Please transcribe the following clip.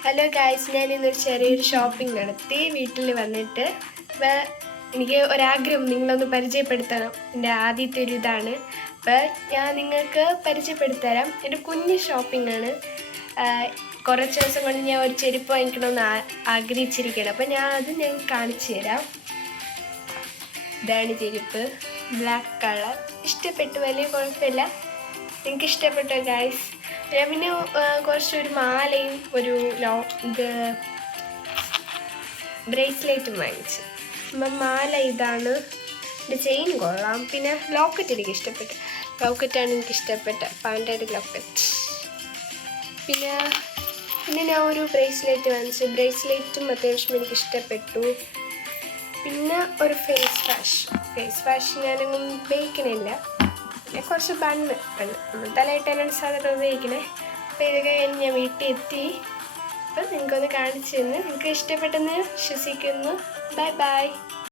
Hello guys, ഞാൻ ഇന്നൊരു ചെറിയൊരു ഷോപ്പിംഗ് നടത്തി വീട്ടിൽ വന്നിട്ട്. അപ്പോൾ എനിക്ക് ഒരാഗ്രഹം നിങ്ങളൊന്ന് പരിചയപ്പെടുത്തണം. എൻ്റെ ആദ്യത്തെ ഒരു ഇതാണ്. അപ്പോൾ ഞാൻ നിങ്ങൾക്ക് പരിചയപ്പെടുത്തരാം. എൻ്റെ കുഞ്ഞ് ഷോപ്പിംഗാണ്. കുറച്ച് ദിവസം കൊണ്ട് ഞാൻ ഒരു ചെരുപ്പ് വാങ്ങിക്കണമെന്ന് ആഗ്രഹിച്ചിരിക്കുകയാണ്. അപ്പോൾ ഞാൻ കാണിച്ചു തരാം. ഇതാണ് ചെരുപ്പ്, ബ്ലാക്ക് കളർ. ഇഷ്ടപ്പെട്ടു, വലിയ കുഴപ്പമില്ല. എനിക്ക് ഇഷ്ടപ്പെട്ടു ഗായ്സ്. ഞാൻ പിന്നെ കുറച്ചൊരു മാലയും ഒരു ബ്രേസ്ലെറ്റും വാങ്ങിച്ചു. അപ്പം മാല ഇതാണ്, എൻ്റെ ചെയിൻ കൊള്ളാം. പിന്നെ ലോക്കറ്റ് എനിക്ക് ഇഷ്ടപ്പെട്ടു. ലോക്കറ്റാണ് എനിക്കിഷ്ടപ്പെട്ട പാൻഡാഡ് ലോക്കറ്റ്. പിന്നെ ഞാൻ ഒരു ബ്രേസ്ലെറ്റ് വാങ്ങിച്ചു. ബ്രേസ്ലെറ്റും അത്യാവശ്യം എനിക്ക് ഇഷ്ടപ്പെട്ടു. പിന്നെ ഒരു ഫേസ് വാഷ് ഞാനൊന്നും ഉപയോഗിക്കണില്ല. പിന്നെ കുറച്ച് ബണ്ണ് തലയിട്ടാനാണ് സാധാരണ ഉപയോഗിക്കണേ. അപ്പോൾ ഇതൊക്കെ ഞാൻ വീട്ടിൽ എത്തി. അപ്പം നിങ്ങൾക്കൊന്ന് കാണിച്ചു തന്ന് നിങ്ങൾക്ക് ഇഷ്ടപ്പെട്ടെന്ന് വിശ്വസിക്കുന്നു. Bye bye.